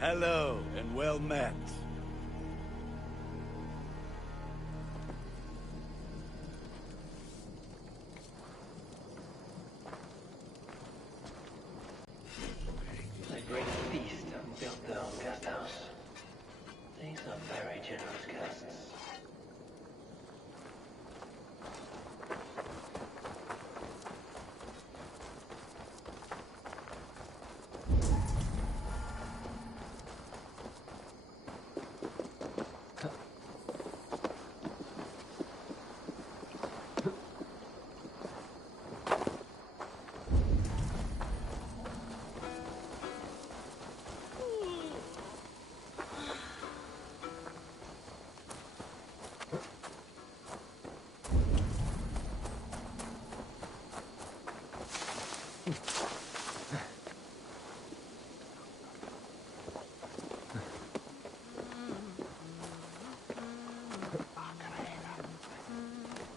Hello, and well met. They bring feast and built their own guest house. These are very generous guests.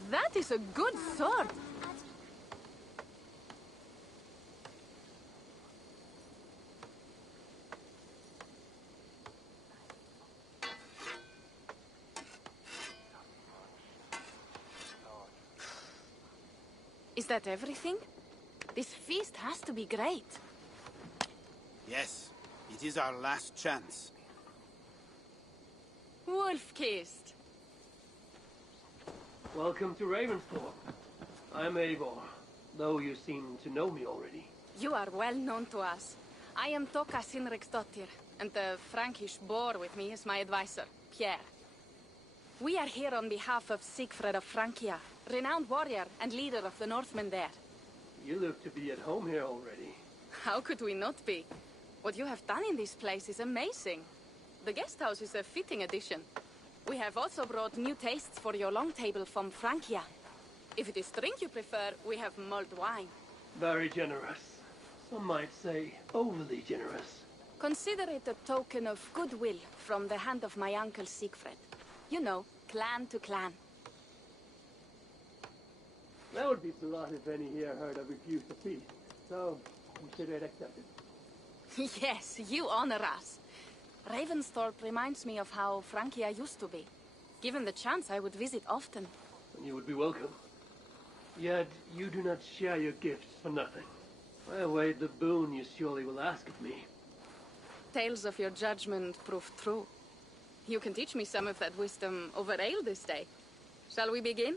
That is a good sword. Is that everything? This feast has to be great. Yes, it is our last chance. Wolf-kissed. Welcome to Ravensthorpe. I'm Eivor, though you seem to know me already. You are well known to us. I am Toka Sinriksdottir, and the Frankish boar with me is my advisor, Pierre. We are here on behalf of Sigfred of Francia, renowned warrior and leader of the Northmen there. You look to be at home here already. How could we not be? What you have done in this place is amazing. The guest house is a fitting addition. We have also brought new tastes for your long table from Francia. If it is drink you prefer, we have mulled wine. Very generous. Some might say overly generous. Consider it a token of goodwill from the hand of my uncle Sigfred. You know, clan to clan. That would be so odd if any here heard I refused the feast. So, consider it accepted. Yes, you honor us. Ravensthorpe reminds me of how Francia used to be. Given the chance, I would visit often. And you would be welcome. Yet, you do not share your gifts for nothing. I await the boon you surely will ask of me. Tales of your judgment proved true. You can teach me some of that wisdom over ale this day. Shall we begin?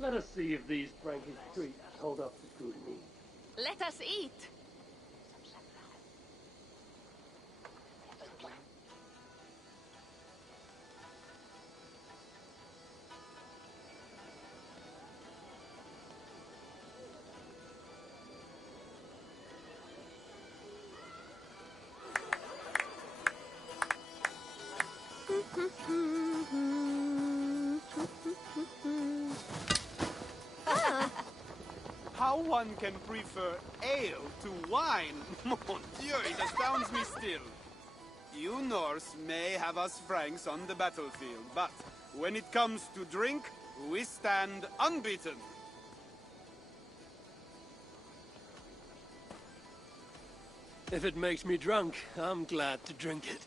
Let us see if these Frankish treats hold up to scrutiny. Let us eat! How one can prefer ale to wine? Mon Dieu, it astounds me still. You Norse may have us Franks on the battlefield, but when it comes to drink, we stand unbeaten. If it makes me drunk, I'm glad to drink it.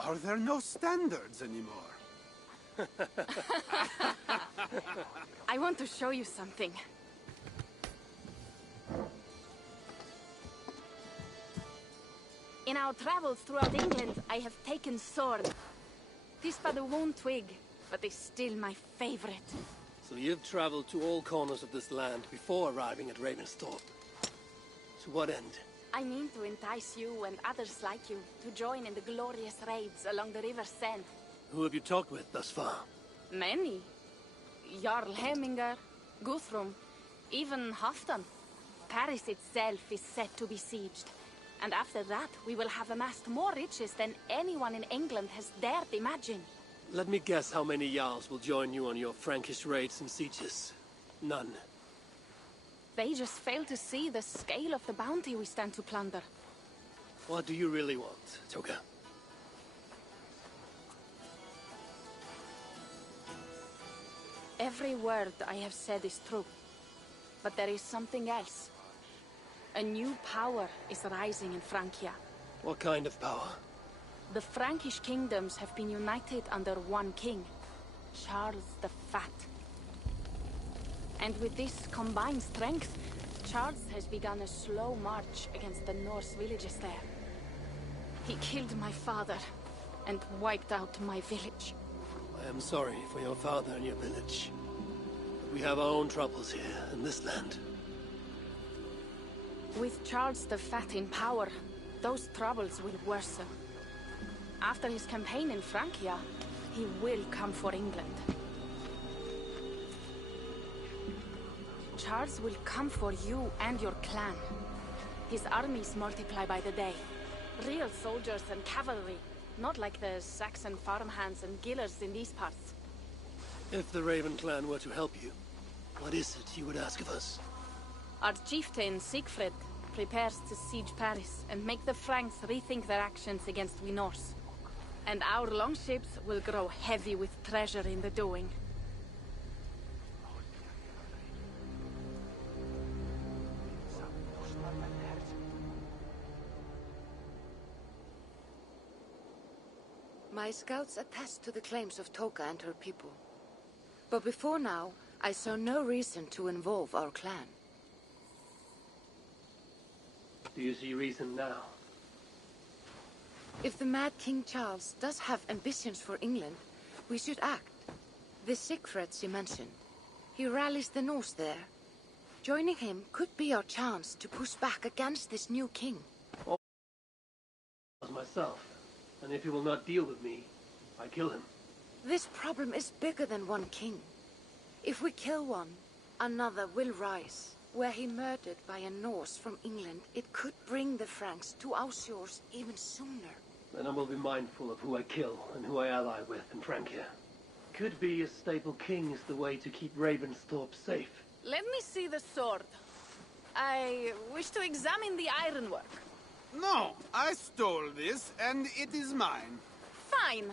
Are there no standards anymore? I want to show you something. In our travels throughout England, I have taken sword. This but a worn twig, but is still my favorite. So you've traveled to all corners of this land before arriving at Ravensthorpe. To what end? I mean to entice you and others like you to join in the glorious raids along the River Seine. Who have you talked with thus far? Many. Jarl Hemminger, Guthrum, even Halfdan. Paris itself is set to be besieged. And after that, we will have amassed more riches than anyone in England has dared imagine. Let me guess how many Jarls will join you on your Frankish raids and sieges. None. They just fail to see the scale of the bounty we stand to plunder. What do you really want, Toka? Every word I have said is true. But there is something else. A new power is rising in Francia. What kind of power? The Frankish kingdoms have been united under one king, Charles the Fat. And with this combined strength, Charles has begun a slow march against the Norse villages there. He killed my father and wiped out my village. I am sorry for your father and your village. But we have our own troubles here in this land. With Charles the Fat in power, those troubles will worsen. After his campaign in Francia, he will come for England. Charles will come for you and your clan. His armies multiply by the day. Real soldiers and cavalry, not like the Saxon farmhands and gillers in these parts. If the Raven clan were to help you, what is it you would ask of us? Our chieftain, Siegfried, prepares to siege Paris and make the Franks rethink their actions against we Norse. And our longships will grow heavy with treasure in the doing. My scouts attest to the claims of Toka and her people. But before now, I saw no reason to involve our clan. Do you see reason now? If the mad King Charles does have ambitions for England, we should act. The Siegfrieds you mentioned, he rallies the Norse there. Joining him could be our chance to push back against this new king. Myself. And if he will not deal with me, I kill him. This problem is bigger than one king. If we kill one, another will rise. Were he murdered by a Norse from England, it could bring the Franks to our shores even sooner. Then I will be mindful of who I kill and who I ally with in Francia. Could be a stable king is the way to keep Ravensthorpe safe. Let me see the sword. I wish to examine the ironwork. No, I stole this, and it is mine. Fine.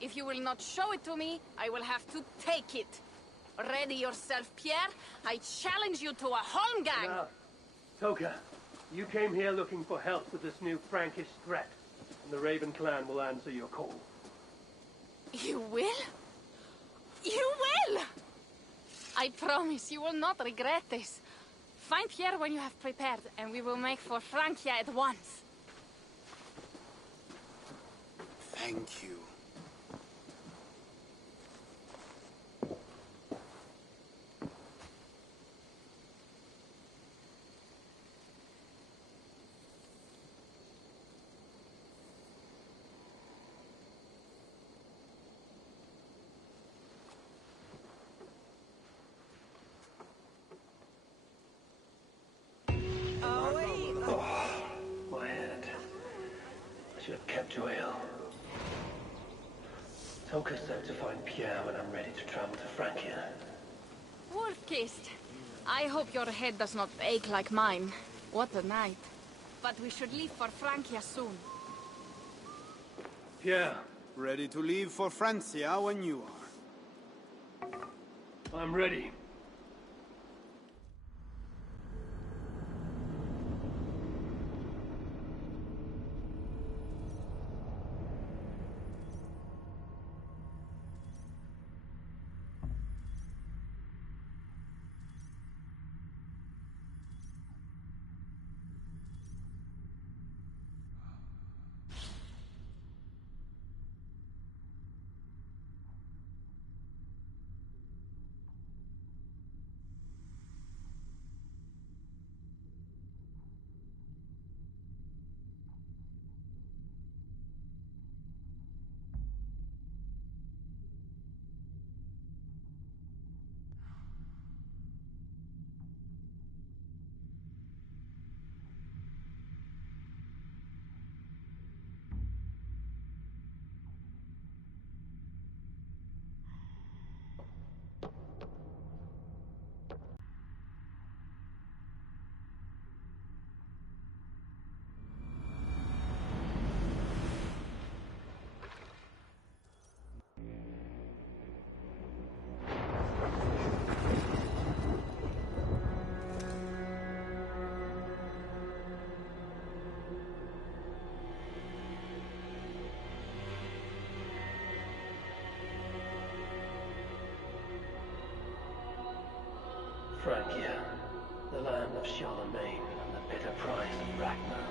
If you will not show it to me, I will have to take it. Ready yourself, Pierre. I challenge you to a holmgang. Now, Toka, you came here looking for help with this new Frankish threat, and the Raven clan will answer your call. You will? You will! I promise you will not regret this. Find Pierre when you have prepared, and we will make for Francia at once. Thank you. My head. I should have kept you ill. Toka said to find Pierre when I'm ready to travel to Francia. Wolf-kissed. I hope your head does not ache like mine. What a night. But we should leave for Francia soon. Pierre, Ready to leave for Francia when you are. I'm ready. Francia, the land of Charlemagne and the bitter price of Ragnar.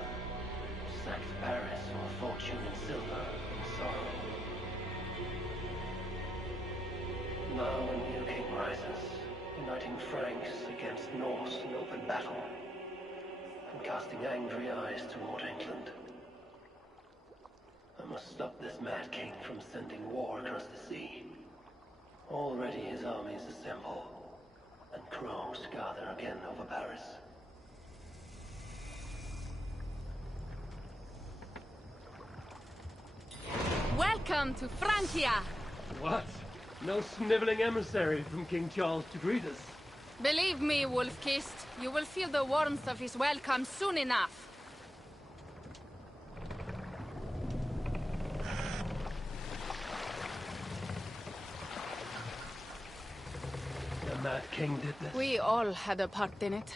Sacked Paris for a fortune in silver and sorrow. Now a new king rises, uniting Franks against Norse in open battle, and casting angry eyes toward England. I must stop this mad king from sending war across the sea. Already his armies assemble, and crows gather again over Paris. Welcome to Francia! What? No sniveling emissary from King Charles to greet us? Believe me, Wolf-Kissed, you will feel the warmth of his welcome soon enough. The Mad King did this? We all had a part in it.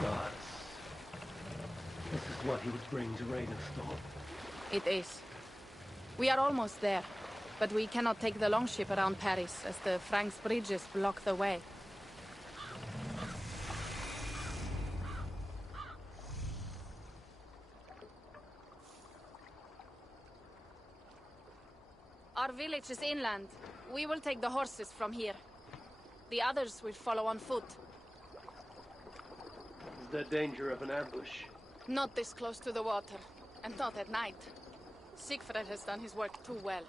Gods. This is what he would bring to Ravenstone. It is. We are almost there, but we cannot take the longship around Paris as the Franks' bridges block the way. Our village is inland. We will take the horses from here. The others will follow on foot. Is there danger of an ambush? Not this close to the water, and not at night. Siegfried has done his work too well.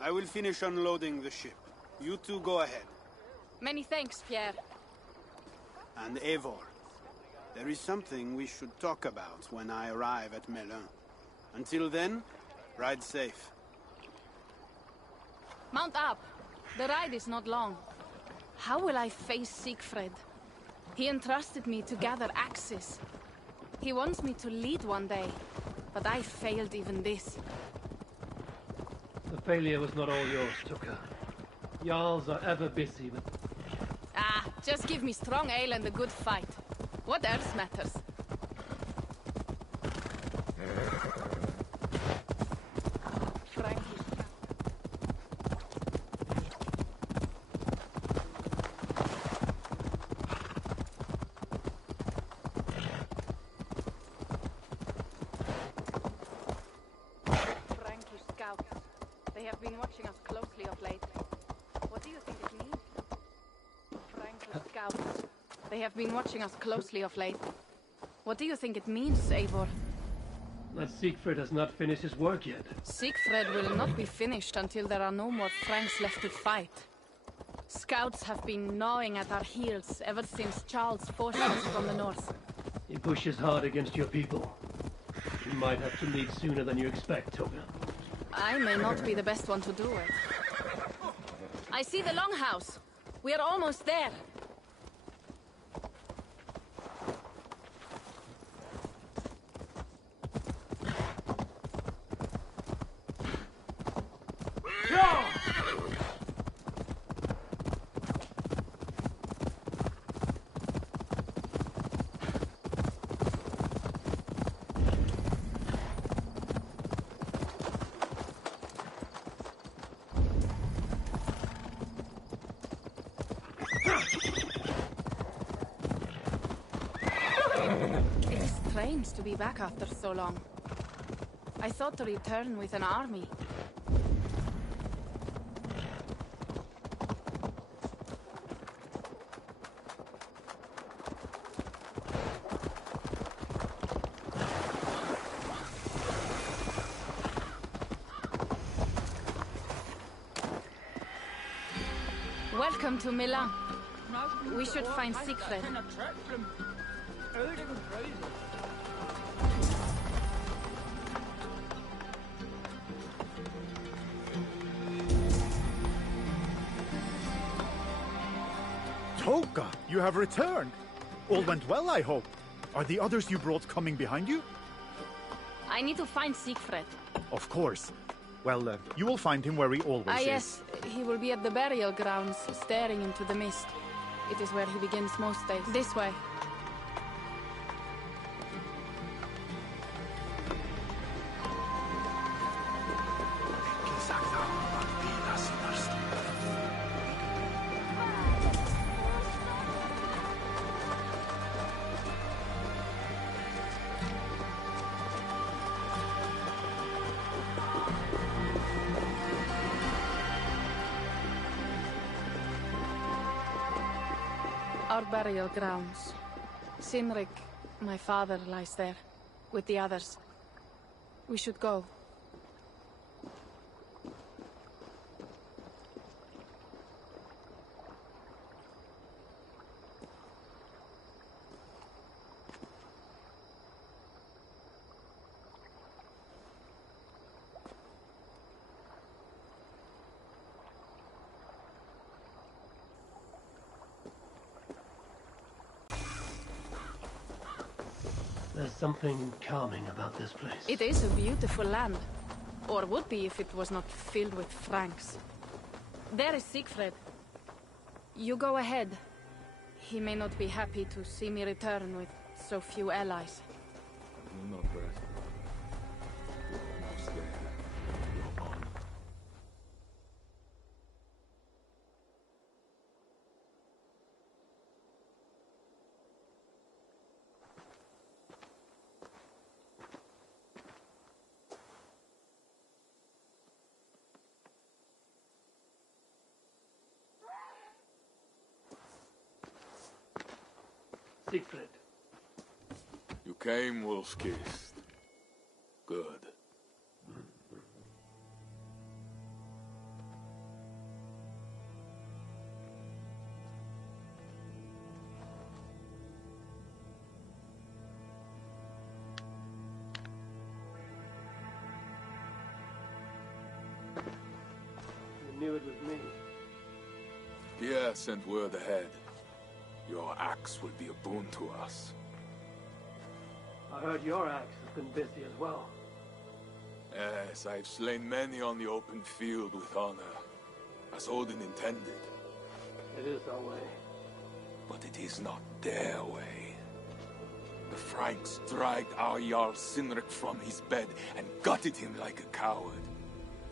I will finish unloading the ship. You two go ahead. Many thanks, Pierre. And Eivor, there is something we should talk about when I arrive at Melun. Until then, ride safe. Mount up. The ride is not long. How will I face Siegfried? He entrusted me to gather axes. He wants me to lead one day, but I failed even this. The failure was not all yours, Tucker. Jarls are ever busy with... Ah, just give me strong ale and a good fight. What else matters? Frankie. Frankie scouts. They have been watching us closely of late. What do you think it means? Frankie scouts. They have been watching us closely of late. What do you think it means, Eivor? That Siegfried has not finished his work yet. Siegfried will not be finished until there are no more Franks left to fight. Scouts have been gnawing at our heels ever since Charles forced us from the north. He pushes hard against your people. You might have to leave sooner than you expect, Toga. I may not be the best one to do it. I see the longhouse. We are almost there. It is strange to be back after so long. I thought to return with an army. Welcome to Milan. We should find Siegfried. Toka, you have returned. All went well, I hope. Are the others you brought coming behind you? I need to find Siegfried. Of course. Well, you will find him where he always is. Yes, he will be at the burial grounds, staring into the mist. It is where he begins most days. This way. Our burial grounds. Cynric, my father, lies there, with the others. We should go. There's something calming about this place. It is a beautiful land. Or would be if it was not filled with Franks. There is Siegfried. You go ahead. He may not be happy to see me return with so few allies. Do not rest. You're almost there. You're on. Siegfried. You came, wolf-kissed. Good. You knew it was me. Pierre sent word ahead. Your axe will be a boon to us. I heard your axe has been busy as well. Yes, I've slain many on the open field with honor, as Odin intended. It is our way. But it is not their way. The Franks dragged our Jarl Cynric from his bed and gutted him like a coward.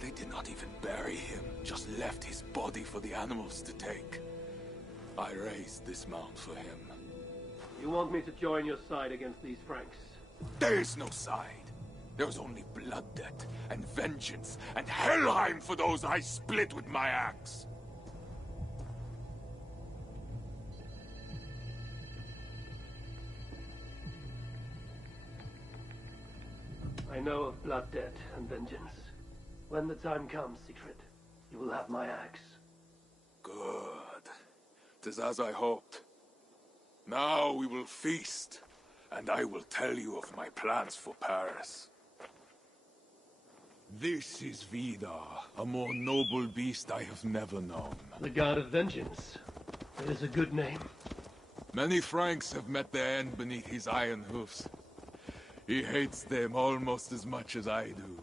They did not even bury him, just left his body for the animals to take. I raised this mount for him. You want me to join your side against these Franks? There is no side. There is only blood debt and vengeance and Helheim for those I split with my axe. I know of blood debt and vengeance. When the time comes, Siegfried, you will have my axe. Good. 'Tis as I hoped. Now we will feast, and I will tell you of my plans for Paris. This is Vidar, a more noble beast I have never known. The God of Vengeance. It is a good name. Many Franks have met their end beneath his iron hoofs. He hates them almost as much as I do.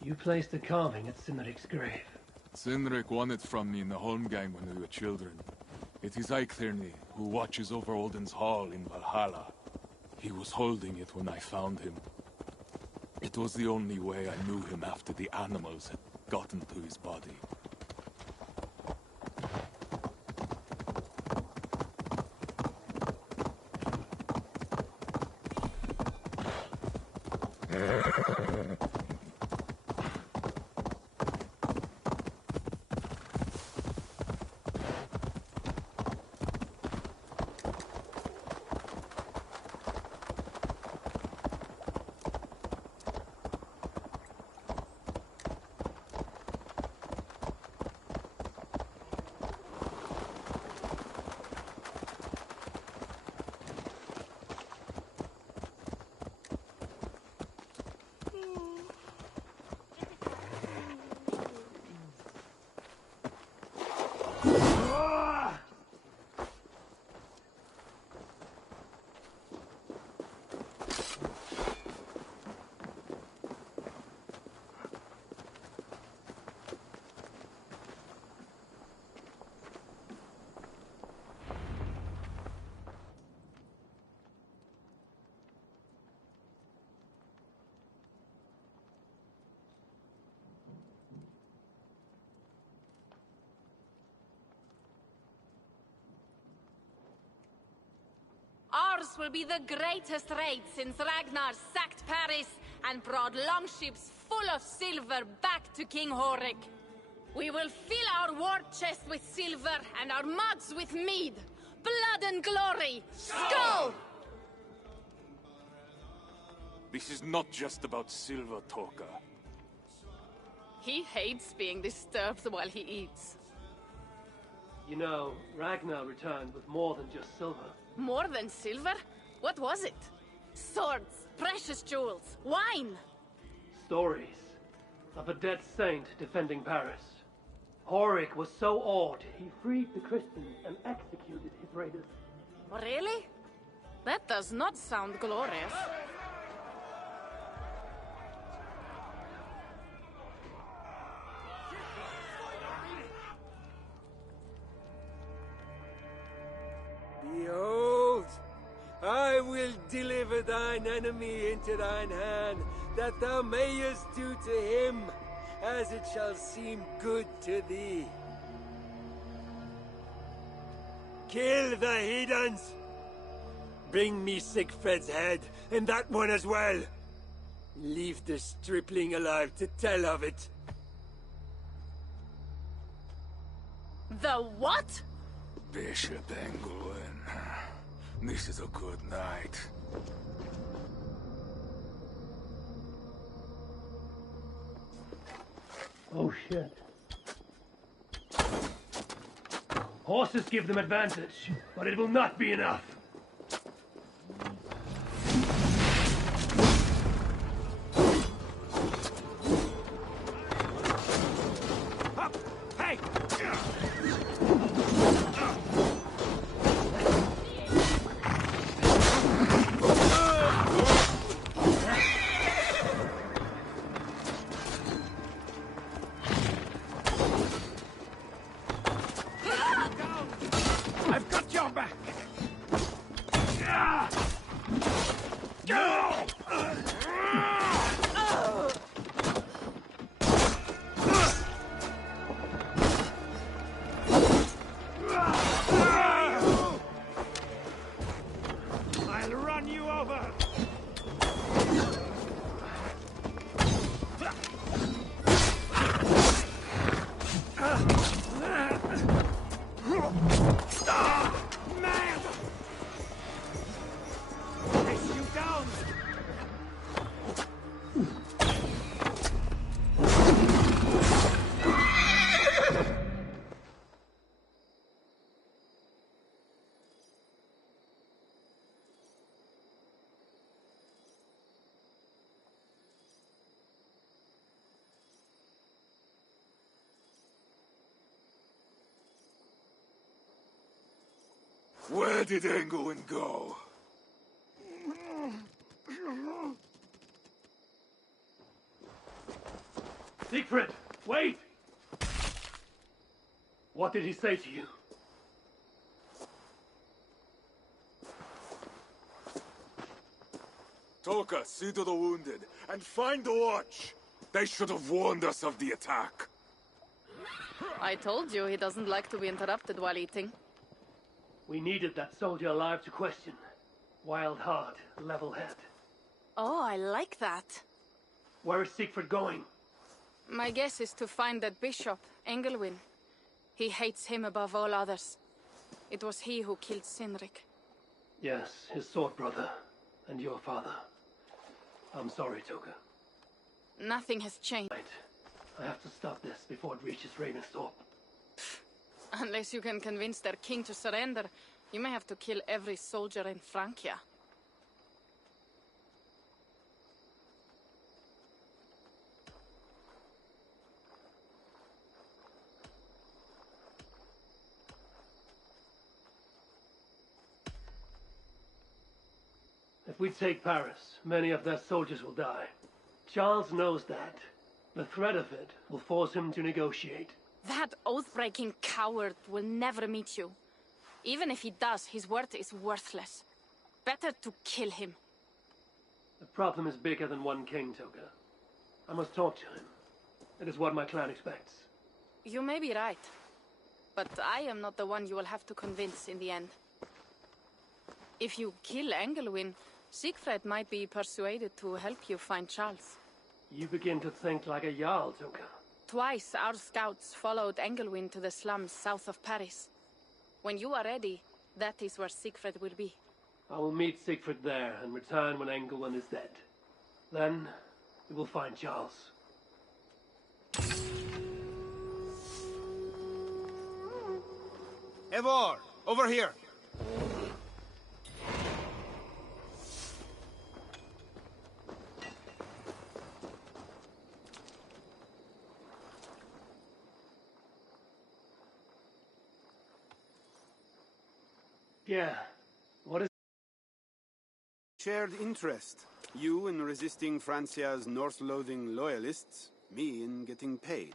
You placed a carving at Cynric's grave. Cynric won it from me in the Holmgang when we were children. It is Eiklirni, who watches over Odin's hall in Valhalla. He was holding it when I found him. It was the only way I knew him after the animals had gotten to his body. Ours will be the greatest raid since Ragnar sacked Paris and brought longships full of silver back to King Horik. We will fill our war chest with silver and our mugs with mead. Blood and glory! Skull! This is not just about silver, Toka. He hates being disturbed while he eats. You know, Ragnar returned with more than just silver. More than silver? What was it? Swords, precious jewels, wine! Stories of a dead saint defending Paris. Horik was so awed, he freed the Christians and executed his raiders. Really? That does not sound glorious. Behold, I will deliver thine enemy into thine hand, that thou mayest do to him as it shall seem good to thee. Kill the heathens! Bring me Sigfred's head, and that one as well. Leave the stripling alive to tell of it. The what? Bishop Engelwin, this is a good night. Oh shit. Horses give them advantage, but it will not be enough. Hey! I've got your back! I'll run you over! Man! Chase you down! Where did Engelwin go? Siegfried, wait! What did he say to you? Toka, see to the wounded, and find the watch! They should have warned us of the attack. I told you he doesn't like to be interrupted while eating. We needed that soldier alive to question. Wild heart, level head. Oh, I like that. Where is Siegfried going? My guess is to find that bishop, Engelwin. He hates him above all others. It was he who killed Cynric. Yes, his sword brother. And your father. I'm sorry, Toka. Nothing has changed. Right. I have to stop this before it reaches Ravensthorpe. Unless you can convince their king to surrender, you may have to kill every soldier in Francia. If we take Paris, many of their soldiers will die. Charles knows that. The threat of it will force him to negotiate. That oath-breaking coward will never meet you. Even if he does, his word is worthless. Better to kill him. The problem is bigger than one king, Toka. I must talk to him. It is what my clan expects. You may be right. But I am not the one you will have to convince in the end. If you kill Engelwin, Siegfried might be persuaded to help you find Charles. You begin to think like a Jarl, Toka. Twice our scouts followed Engelwin to the slums south of Paris. When you are ready, that is where Siegfried will be. I will meet Siegfried there and return when Engelwin is dead. Then, we will find Charles. Eivor, over here! Yeah, what is... Shared interest. You in resisting Francia's Norse-loathing loyalists, me in getting paid.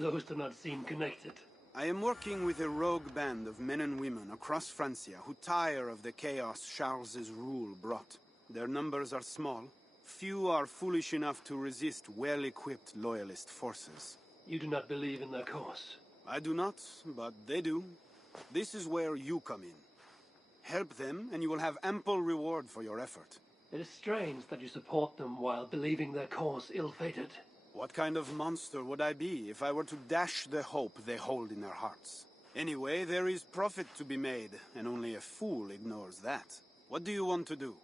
Those do not seem connected. I am working with a rogue band of men and women across Francia who tire of the chaos Charles's rule brought. Their numbers are small. Few are foolish enough to resist well-equipped loyalist forces. You do not believe in their cause. I do not, but they do. This is where you come in. Help them, and you will have ample reward for your effort. It is strange that you support them while believing their cause ill-fated. What kind of monster would I be if I were to dash the hope they hold in their hearts? Anyway, there is profit to be made, and only a fool ignores that. What do you want to do?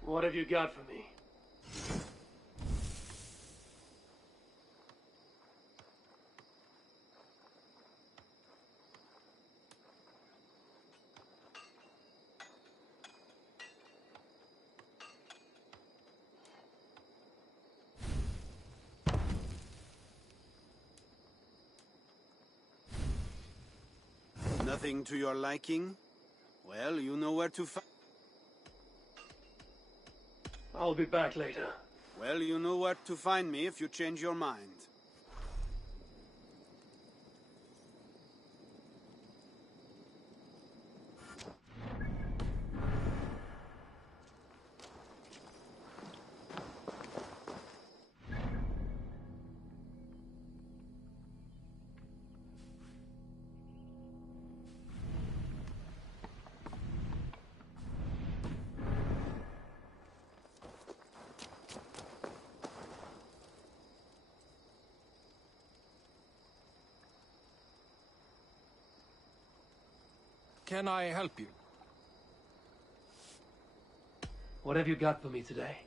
What have you got for me? Nothing to your liking? Well, you know where to find... I'll be back later. Well, you know where to find me if you change your mind. Can I help you? What have you got for me today?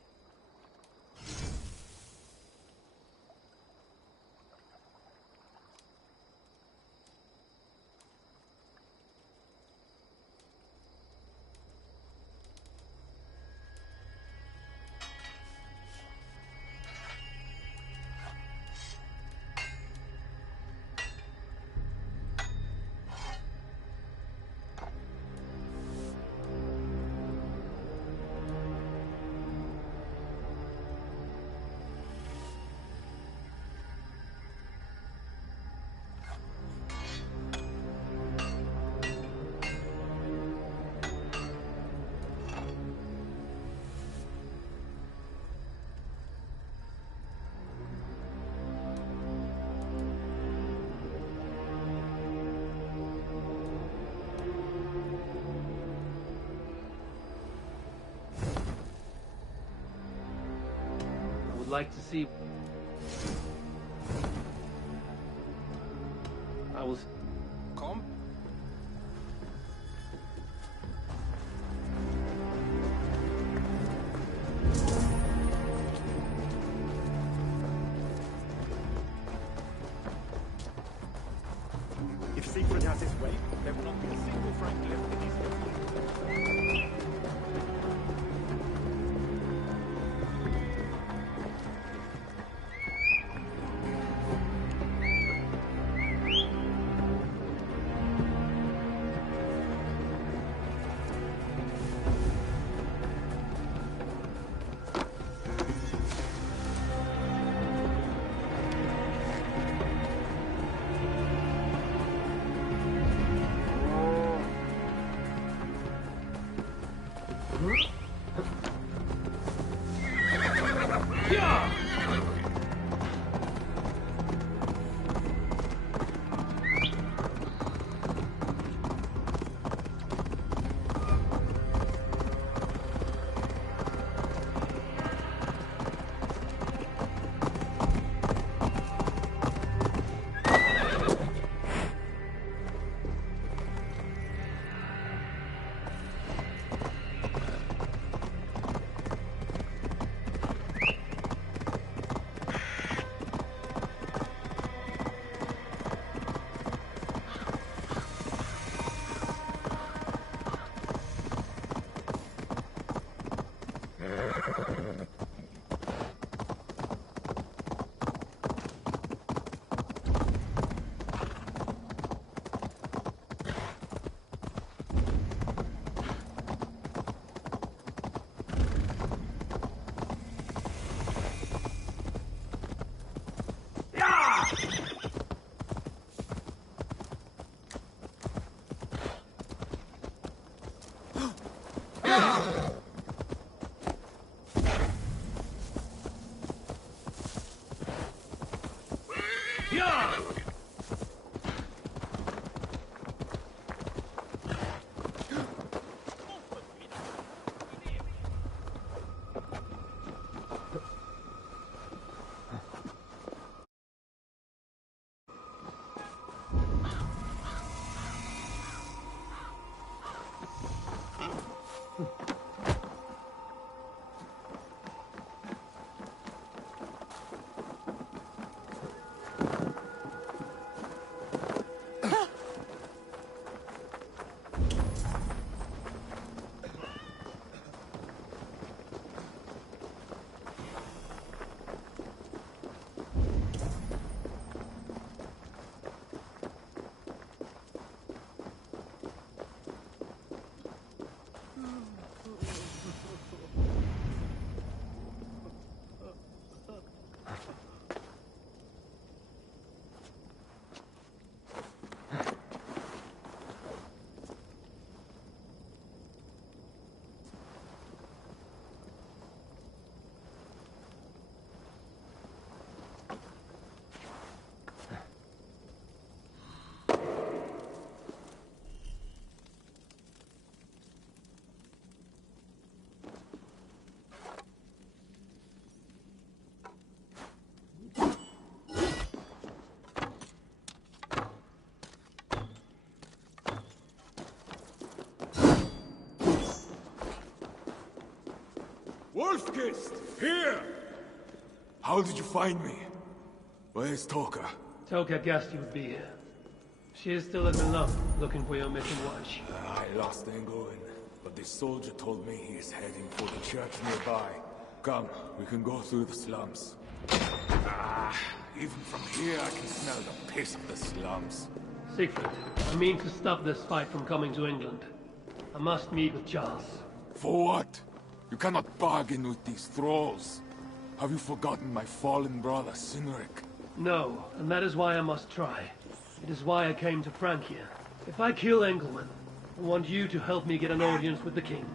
Like to see. I will. Come. If Siegfried has his way, there will not be a single Frank left in his country. Wolfkist! Here! How did you find me? Where's Toka? Toka guessed you would be here. She is still at Milan, looking for your missing watch. I lost England, but this soldier told me he is heading for the church nearby. Come, we can go through the slums. Even from here I can smell the piss of the slums. Siegfried, I mean to stop this fight from coming to England. I must meet with Charles. For what? You cannot bargain with these thralls. Have you forgotten my fallen brother, Cynric? No, and that is why I must try. It is why I came to Francia. If I kill Engelman, I want you to help me get an audience with the king.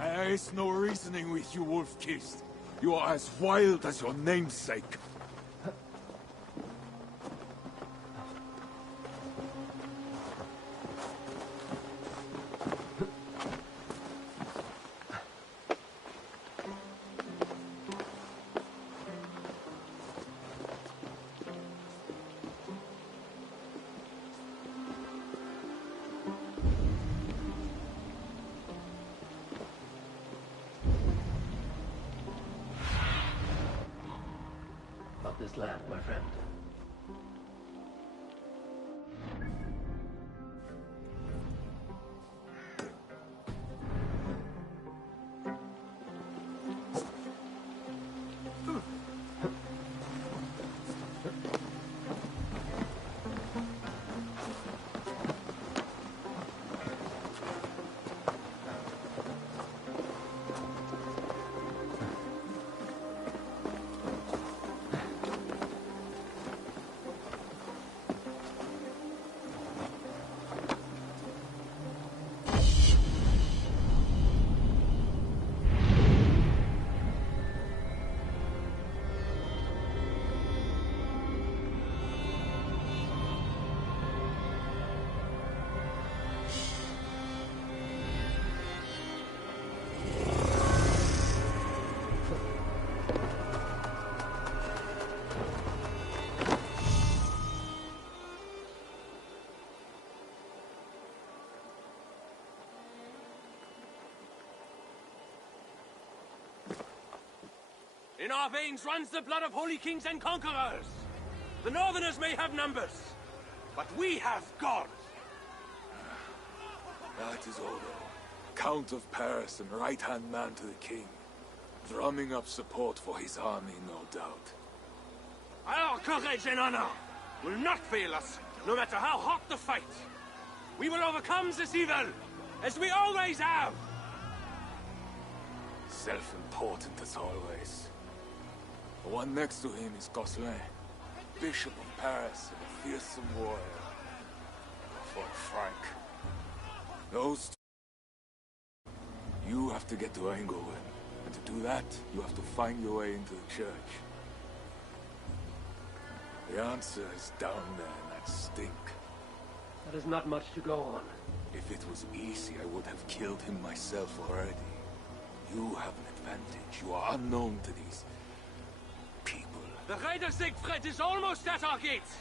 There is no reasoning with you, Wolfkist. You are as wild as your namesake. This land, my friend. In our veins runs the blood of holy kings and conquerors. The Northerners may have numbers, but we have God. That is Odo, Count of Paris and right-hand man to the king. Drumming up support for his army, no doubt. Our courage and honor will not fail us, no matter how hot the fight. We will overcome this evil, as we always have. Self-important as always. The one next to him is Gosselin, Bishop of Paris and a fearsome warrior. For Frank. Those two. You have to get to Englewood, and to do that, you have to find your way into the church. The answer is down there in that stink. That is not much to go on. If it was easy, I would have killed him myself already. You have an advantage. You are unknown to these people. The Raider Siegfried is almost at our gates.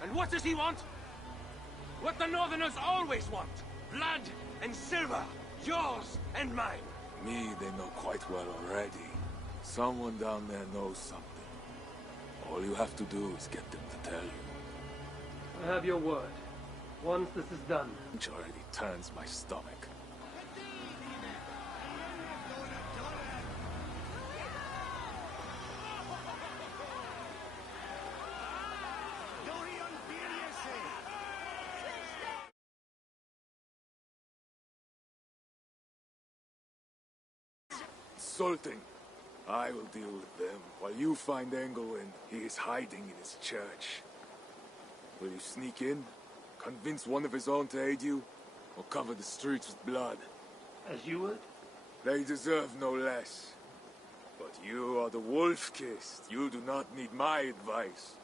And what does he want? What the Northerners always want. Blood and silver. Yours and mine. Me, they know quite well already. Someone down there knows something. All you have to do is get them to tell you. I have your word. Once this is done. Which already turns my stomach. Sultan, I will deal with them while you find Engelwin. He is hiding in his church. Will you sneak in, convince one of his own to aid you, or cover the streets with blood? As you would? They deserve no less. But you are the wolf-kissed. You do not need my advice.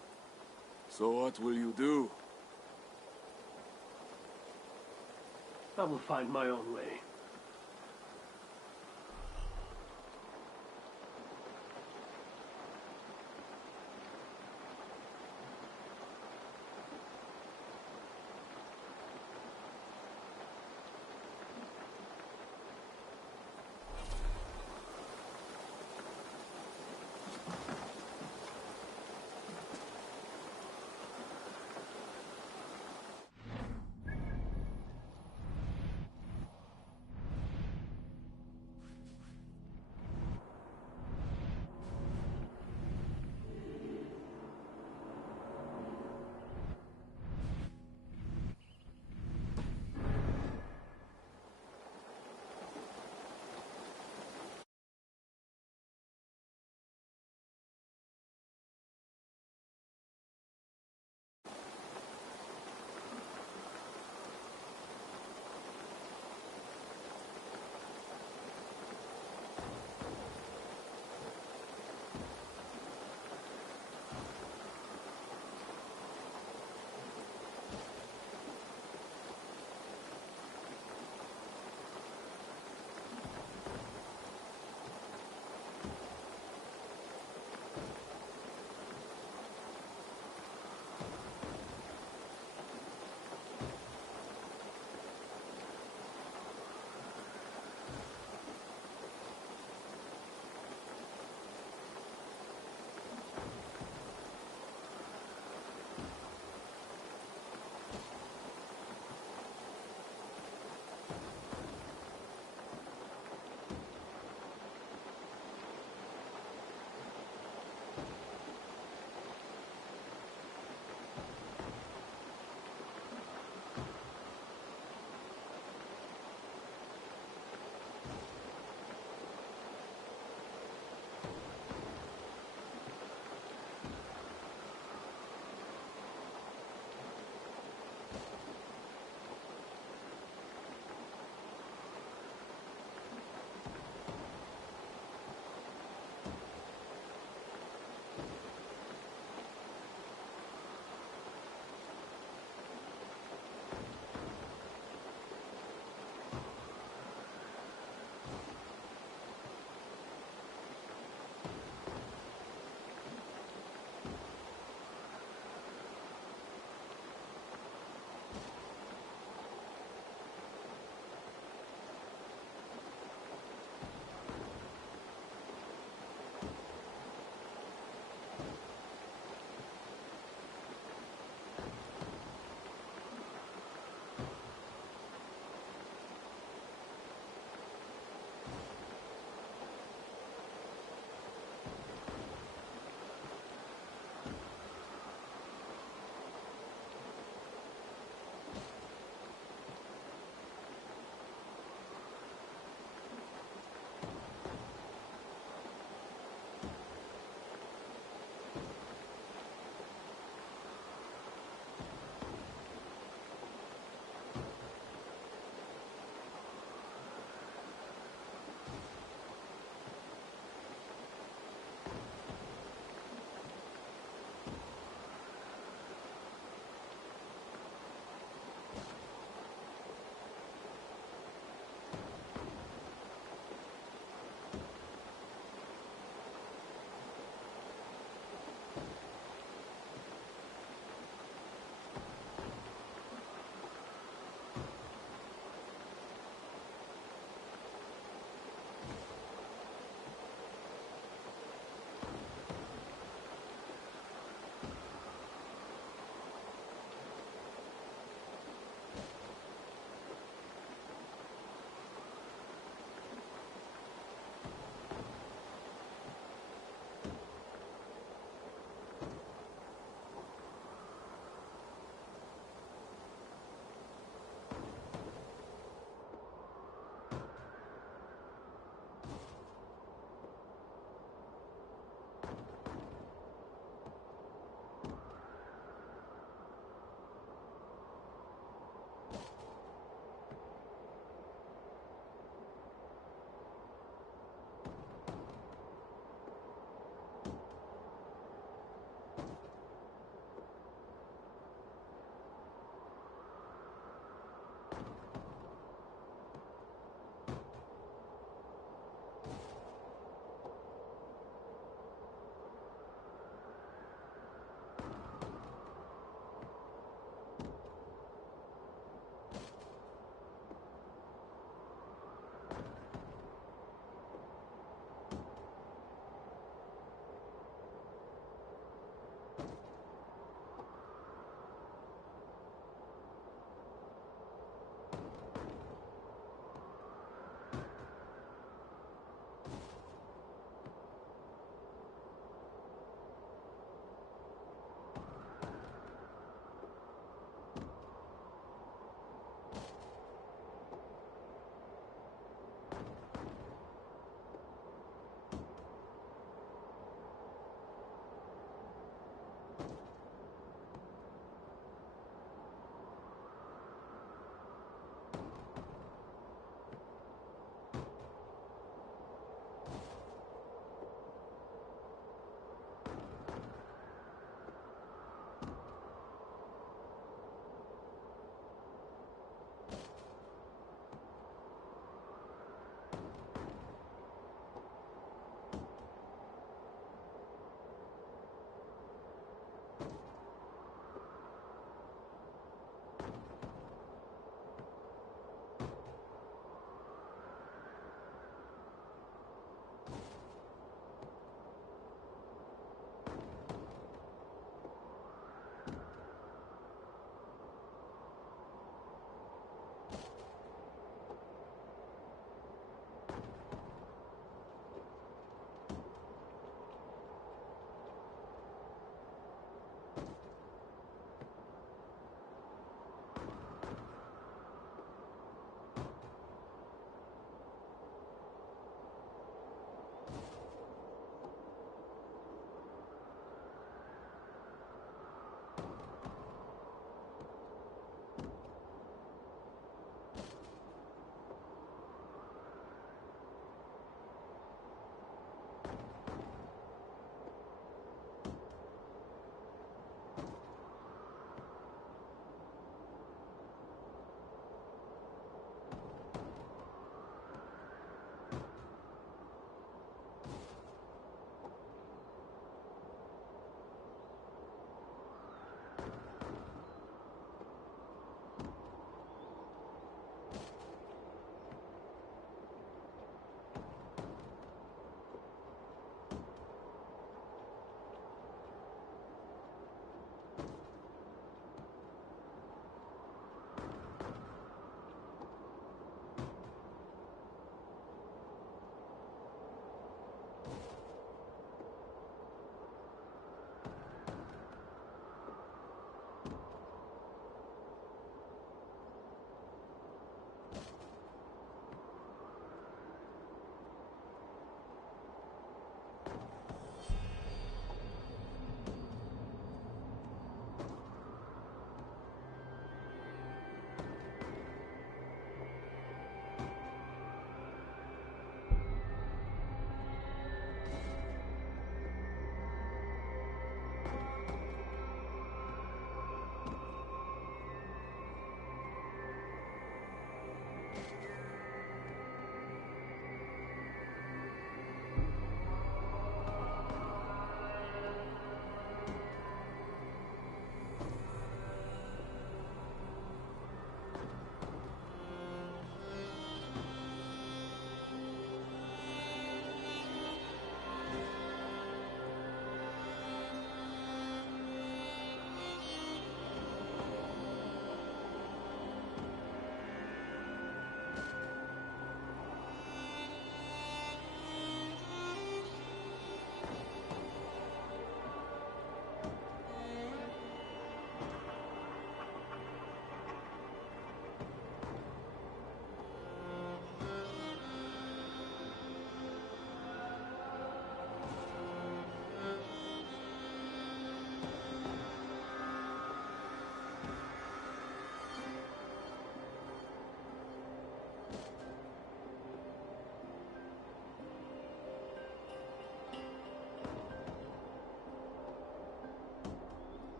So what will you do? I will find my own way.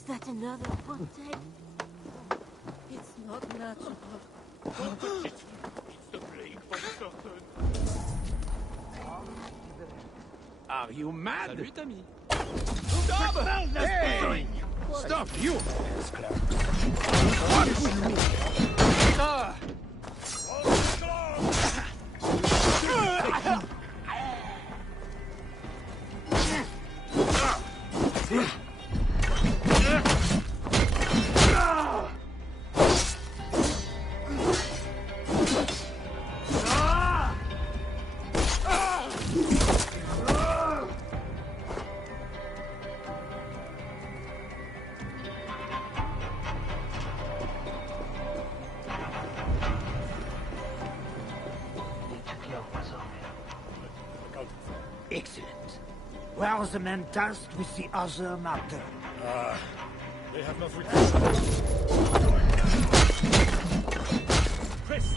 Is that another foot? It's not natural. Don't touch it. It's the plague for certain. Are you mad? Salut, ami. Stop! Hey! Stop, you! What do you mean? Ah! Excellent. Where are the men tasked with the other matter? They have not returned. Chris!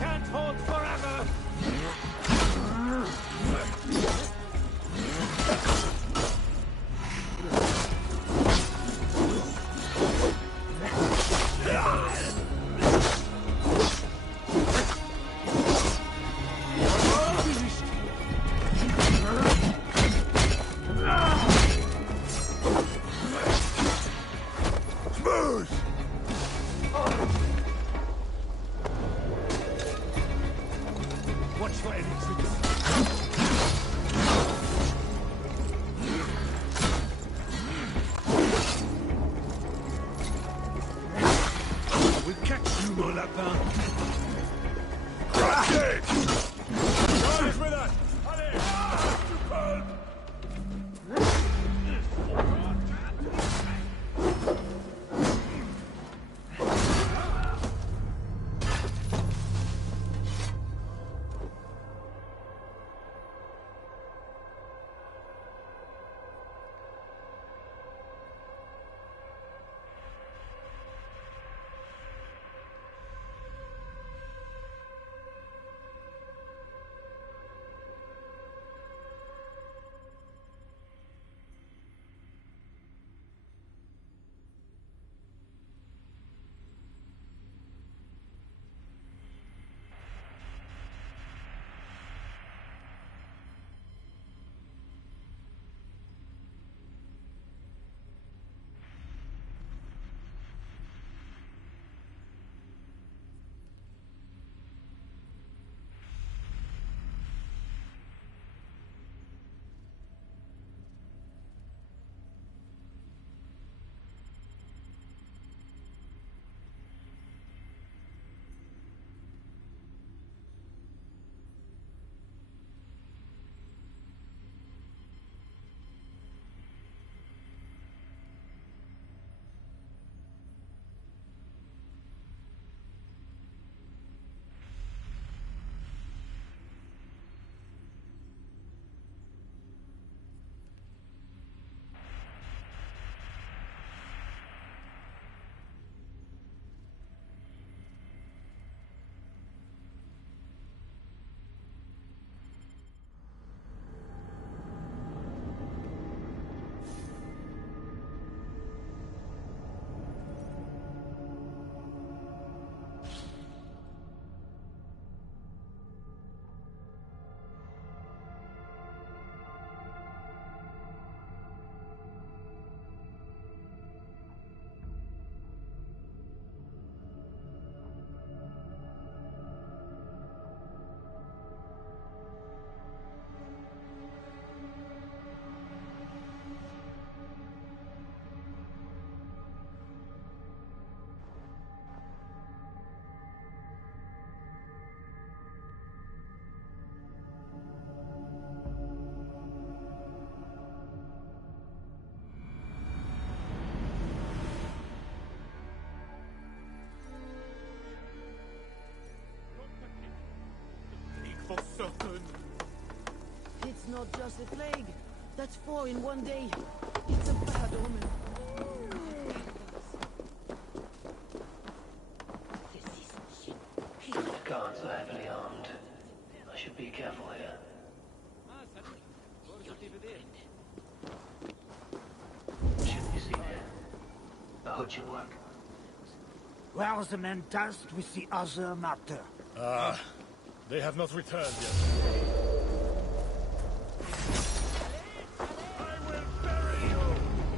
Can't hold forever! Watch for any triggers. We'll catch you, mon lapin! God is with us! Allez! For certain. It's not just a plague. That's 4 in one day. heard your work. Where are the men tasked with the other matter? They have not returned yet.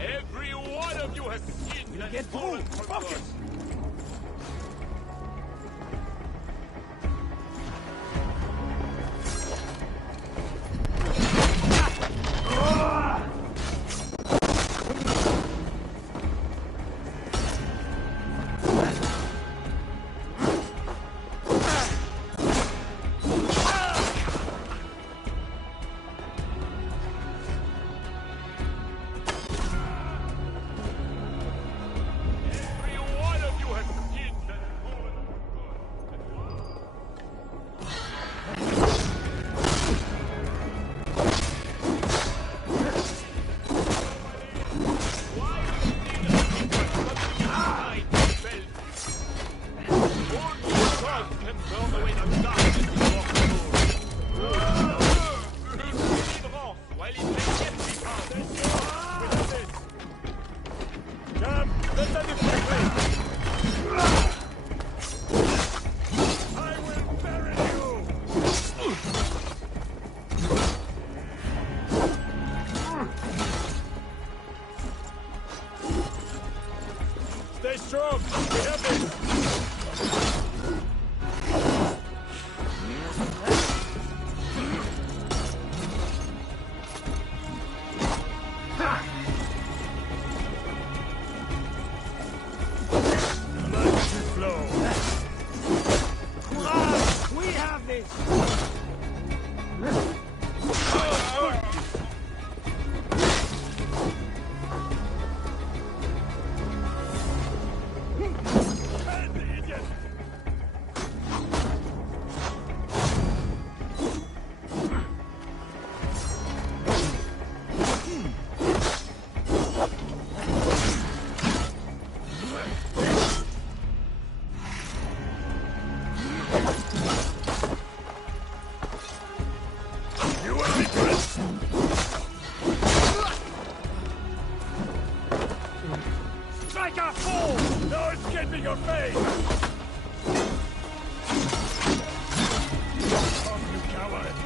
Every one of you has sinned and fallen from God. Stay strong! We have this! We have this! Strike our fool! No escaping your fate! Come, you coward!